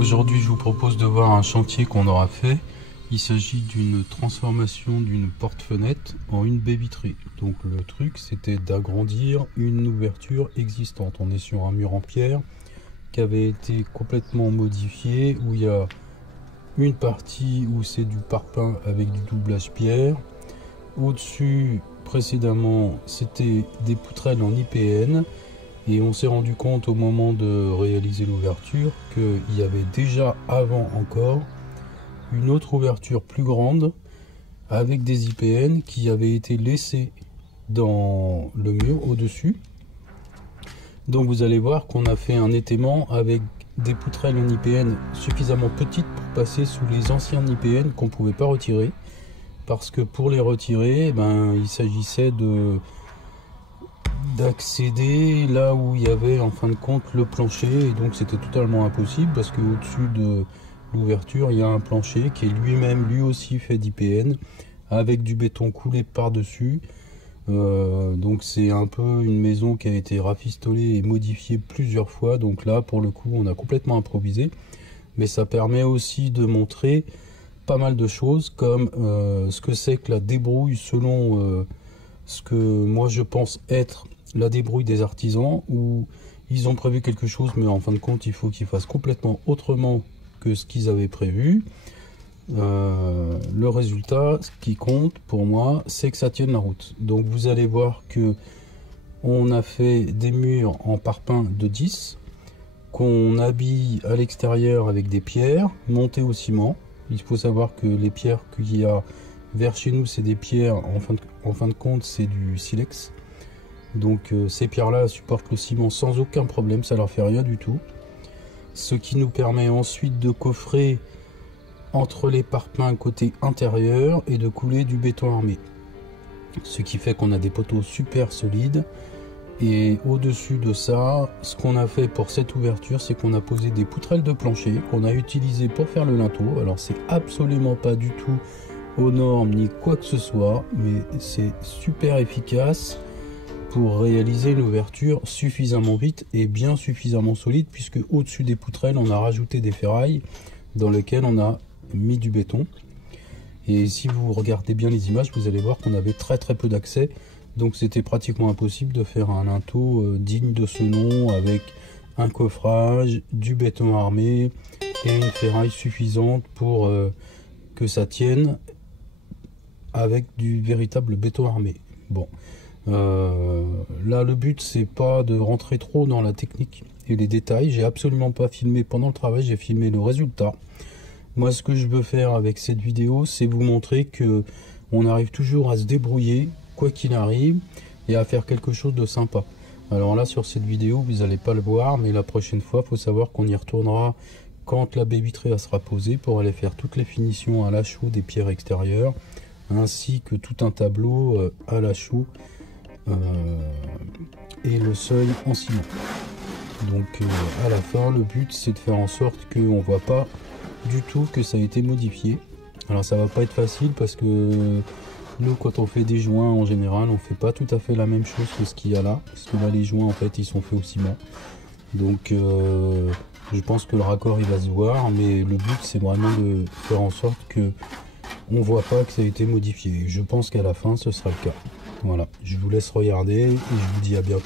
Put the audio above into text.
Aujourd'hui, je vous propose de voir un chantier qu'on aura fait. Il s'agit d'une transformation d'une porte-fenêtre en une baie vitrée. Donc le truc, c'était d'agrandir une ouverture existante. On est sur un mur en pierre qui avait été complètement modifié, où il y a une partie où c'est du parpaing avec du doublage pierre. Au-dessus, précédemment, c'était des poutrelles en IPN. Et on s'est rendu compte au moment de réaliser l'ouverture qu'il y avait déjà avant encore une autre ouverture plus grande avec des IPN qui avaient été laissées dans le mur au-dessus. Donc vous allez voir qu'on a fait un étaiement avec des poutrelles en IPN suffisamment petites pour passer sous les anciens IPN qu'on ne pouvait pas retirer. Parce que pour les retirer, il s'agissait d'accéder là où il y avait en fin de compte le plancher, et donc c'était totalement impossible parce que au-dessus de l'ouverture il y a un plancher qui est lui aussi fait d'IPN avec du béton coulé par dessus. Donc c'est un peu une maison qui a été rafistolée et modifiée plusieurs fois. Donc là pour le coup on a complètement improvisé, mais ça permet aussi de montrer pas mal de choses comme ce que c'est que la débrouille selon ce que moi je pense être la débrouille des artisans, où ils ont prévu quelque chose mais en fin de compte il faut qu'ils fassent complètement autrement que ce qu'ils avaient prévu. Le résultat, ce qui compte pour moi, c'est que ça tienne la route. Donc vous allez voir que on a fait des murs en parpaing de 10 qu'on habille à l'extérieur avec des pierres montées au ciment. Il faut savoir que les pierres qu'il y a vers chez nous, c'est des pierres, en fin de compte, c'est du silex. Donc ces pierres-là supportent le ciment sans aucun problème, ça leur fait rien du tout. Ce qui nous permet ensuite de coffrer entre les parpaings côté intérieur et de couler du béton armé. Ce qui fait qu'on a des poteaux super solides. Et au-dessus de ça, ce qu'on a fait pour cette ouverture, c'est qu'on a posé des poutrelles de plancher qu'on a utilisées pour faire le linteau. Alors c'est absolument pas du tout aux normes ni quoi que ce soit, mais c'est super efficace pour réaliser une ouverture suffisamment vite et bien suffisamment solide, puisque au-dessus des poutrelles on a rajouté des ferrailles dans lesquelles on a mis du béton. Et si vous regardez bien les images, vous allez voir qu'on avait très peu d'accès, donc c'était pratiquement impossible de faire un linteau digne de ce nom avec un coffrage, du béton armé et une ferraille suffisante pour que ça tienne avec du véritable béton armé. Bon, là le but c'est pas de rentrer trop dans la technique et les détails. J'ai absolument pas filmé pendant le travail, j'ai filmé le résultat. Moi ce que je veux faire avec cette vidéo, c'est vous montrer que on arrive toujours à se débrouiller quoi qu'il arrive et à faire quelque chose de sympa. Alors là sur cette vidéo vous n'allez pas le voir, mais la prochaine fois faut savoir qu'on y retournera quand la baie vitrée sera posée pour aller faire toutes les finitions à la chaux des pierres extérieures, ainsi que tout un tableau à la chaux et le seuil en ciment. Donc à la fin le but c'est de faire en sorte qu'on ne voit pas du tout que ça a été modifié. Alors ça va pas être facile parce que nous quand on fait des joints en général on fait pas tout à fait la même chose que ce qu'il y a là, parce que là les joints en fait ils sont faits au ciment. Donc je pense que le raccord il va se voir, mais le but c'est vraiment de faire en sorte que on voit pas que ça a été modifié. Je pense qu'à la fin ce sera le cas. Voilà, je vous laisse regarder et je vous dis à bientôt.